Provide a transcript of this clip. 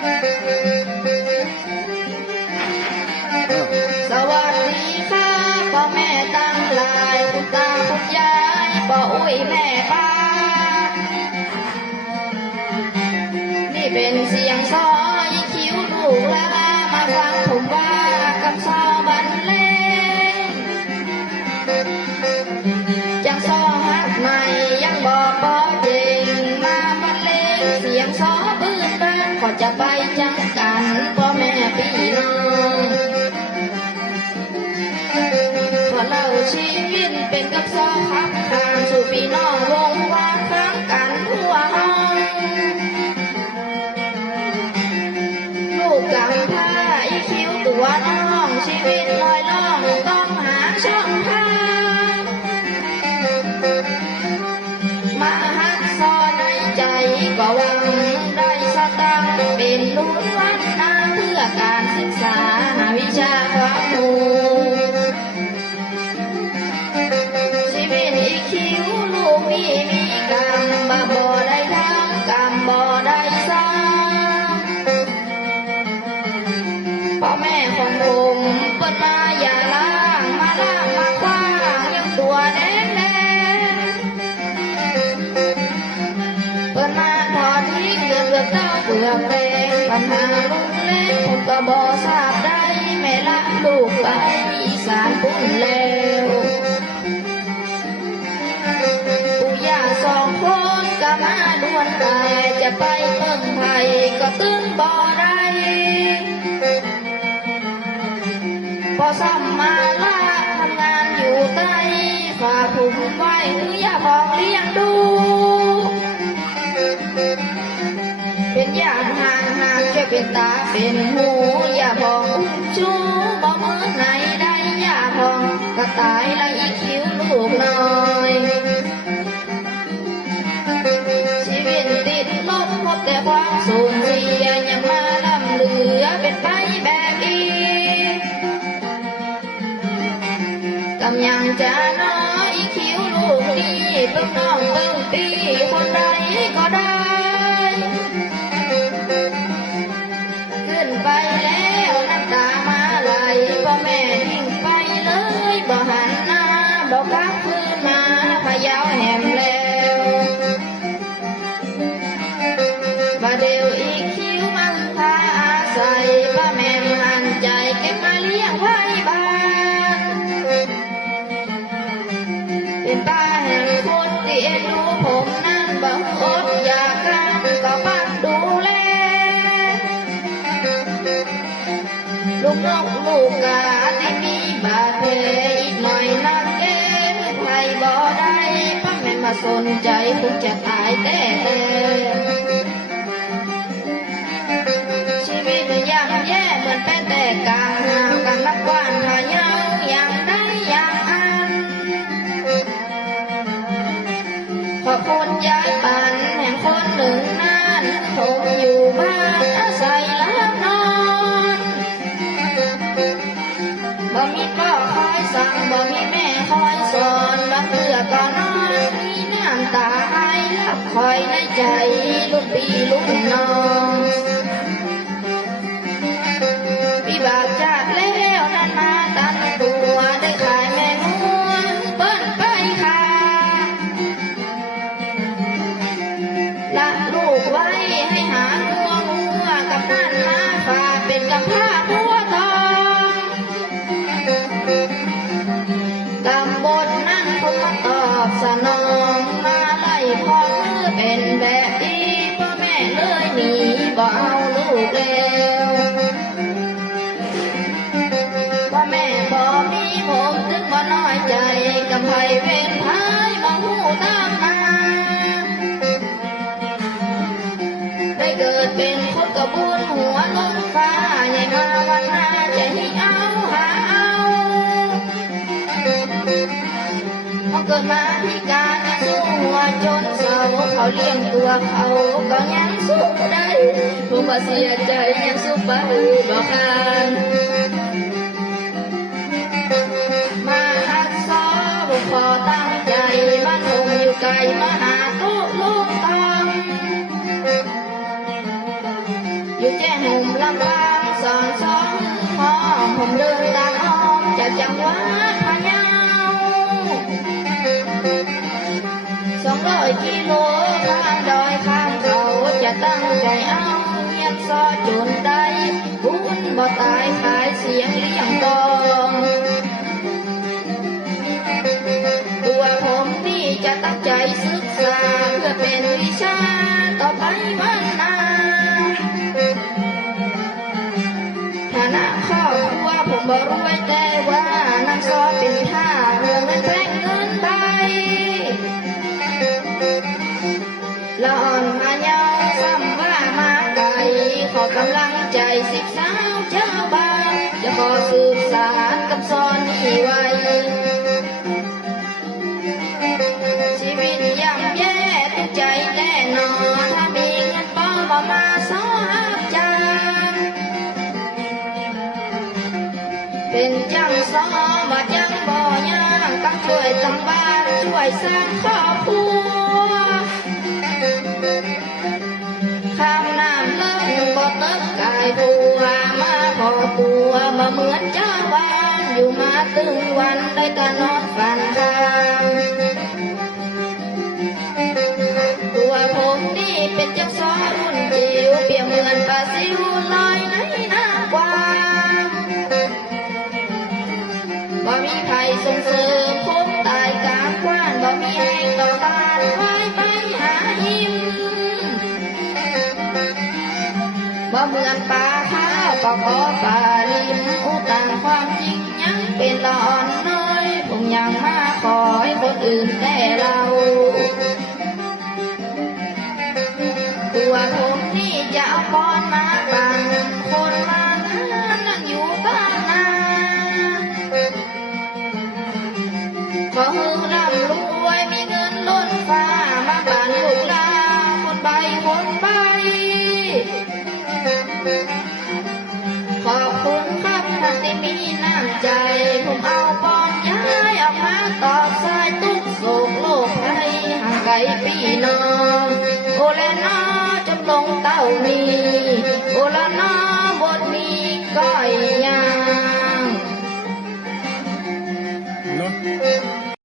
สวัสดีค่ะพ่อแม่ตั้งหลายคุณตาคุณยายพ่ออุ้ยแม่ป้านี่เป็นเสียงซ้อยคิ้วลูกลามาฟังผมว่ากับซอบันเลงจังซอฮักใหม่ยังบอกบ่เจ๋งมาบรรเลงเสียงซอพื้นบ้านขอจะไปจังกันพ่อแม่พี่น้องขอเล่าชีวิตเป็นกับซอฮักทางสู่พี่น้องวงวานฟังกันทั่วห้องลูกกำพร้าอีคิ้วตัวน้องชีวิตลอยล่องต้องหาช่องทางมาฮักซอในใจก็หวังได้สตังค์เป็นทุนวัดนาเพื่อการศึกษาหาวิชาความรู้ชีวิตอีคิ้วลูกมีกรรมบ่ได้ทำกรรมบ่ได้สร้างพ่อแม่ของผมเปิดมาอย่าล้างมาล้างมาคว้างยังตัวแดงเปิดมาทอดทิ้งเลือกเต้าเปลือกแดงปัญหาลุงเล็กผมก็บ่ทราบได้แม่ละลูกไปอีสานปุ่นแล้วปู่ย่าสองคนก็มาล้วนตายจะไปเมืองไทยก็ตึงบ่ได้พอซ้ำมาละทำงานอยู่ใต้ฝากผมไว้หรืออย่าบอกเลี้ยงดูเป็นญาติห่างช่วยเป็นตาเป็นหูอย่าบอกอุ้มชูบอกมือไหนได้อย่าบอกก็ตายละอีคิ้วลูกน้อยชีวิตติดลบพบแต่ความสูญเสียยังมาลำเหลือเป็นไปแบบอีกำยังจะน้อยคิ้วลูกนี่เพิ่งน้องเพิ่งปีคนใดก็ได้ขึ้นไปแล้วน้ำตามาไหลพ่อแม่ทิ้งไปเลยบ่หันหน้าบ่กลับคืนมาพะเยาแหมแล้วบ่เดียวอีกคิ้วมันพาอาศัยพ่อแม่หันใจเก็บมาเลี้ยงไว้บ้านเป็นป้าแห่งคนที่เอ็นดูผมนั้นบ่อดอยากกันก็ปักดูแลลูกนกลูกกาที่มีบาดแผลอีกหน่อยนักเก็บไทยบ่ได้พ่อแม่มาสนใจคงจะตายแต่ชีวิตย่ำแย่เหมือนเป็นแต่กลางหางกันนับวันหายาวอย่างได้อย่างอันขอบคุณยายปันแห่งคนหนึ่งนั้นผมอยู่บ้านอาศัยแล้วนอนบ่มีพ่อคอยสั่งบ่มีแม่คอยสอนบางเพื่อก็นอนมีน้ำตาไหลลับคอยในใจลูกพี่ลูกน้องวิบากจากแล้วนั้นมาตั้งตัวได้ขายแม่งัวเปิ้นไปค่ะละลูกไว้ให้หางัวกับนั่นมาฝากเป็นกำพร้าผัวทองกำบทนั่งคงมาตอบสนองมาไล่พ่อเป็นแบบนี้พ่อแม่เลยหนีบ่เอาลูกแล้วพ่อแม่บ่มีผมถึงบ่น้อยใจกับไผเป็นไผบ่หูตามมาได้เกิดเป็นคนกระบุญหัวล้นฟ้าใหญ่มาวันหน้าจะให้เอาหาเอาเขาเกิดมาพิการสู้หัวจนเศร้าเขาเลี้ยงตัวเขาก็ยังสู้ได้ผู้บ่เสียใจยังสู้ไปบ่คันมาฮักซอบุขอตั้งใจมาลงอยู่ไกลมาหาตุลูกตอง อยู่แจ้ห่มลำปางสอนสองห้องผมเดินตามอ้อมจากจังหวัดพะเยา200 กิโลข้ามดอยข้ามเขาจะตั้งใจเอาเงียบซอจนได้บุญบ่ตายขายเสียงเลี้ยงกองตัวผมนี่จะตั้งใจศึกษาเพื่อเป็นวิชาต่อไปวันหน้าฐานะครอบครัวผมบ่รวยแต่ว่านั่งซอเป็นท่าเรื่องเงินแพงเงินไปละอ่อนมาเยาซ้ำว่ามาไกลขอกำลังใจ10 สาวเจ้าบ้านจะขอสืบสานคำสอนนี้ไว้ชีวิตย่ำแย่ทุกใจแน่นอนถ้ามีเงินป้อมาสอจางเป็นจังสอมาจังบ่ยากต้องช่วยตั้งบ้านช่วยสร้างครอบครัวข้ามน้ำเลิกบ่เติบกายบัวมาพอตัวมาเหมือนเจ้าบ้านอยู่มาตึงวันได้แต่นอนฝันข้างตัวผมนี่เป็นเจ้าสอรุ่นจิ๋วเปรียบเหมือนปลาซิวลอยในน้ำกว้างบ่มีใครส่งเสริมผมตายกลางกว้านบ่มีแรงต่อต้านคอยไปหาหิมบ่เหมือนปลาข้าวปลาขอปลาลิมอุต่างความจริงยังเป็นละอ่อนน้อยผมยังมาคอยคนอื่นแต่เราตัวผมนี่จะเอาปอนมาปั่นคนมานั่งอยู่บ้านนาขอให้ร่ำรวยมีเงินล้นฟ้ามาปั่นลูกลาคนใบคนใบขอบคุณครับท่านที่มีน้ำใจผมเอาปอนย้ายออกมาตอบสายทุกโศกโลกไทยห่างไกลพี่น้องโอและน้อจำลงเต้านี้โอและน้อบทมีก้อยยา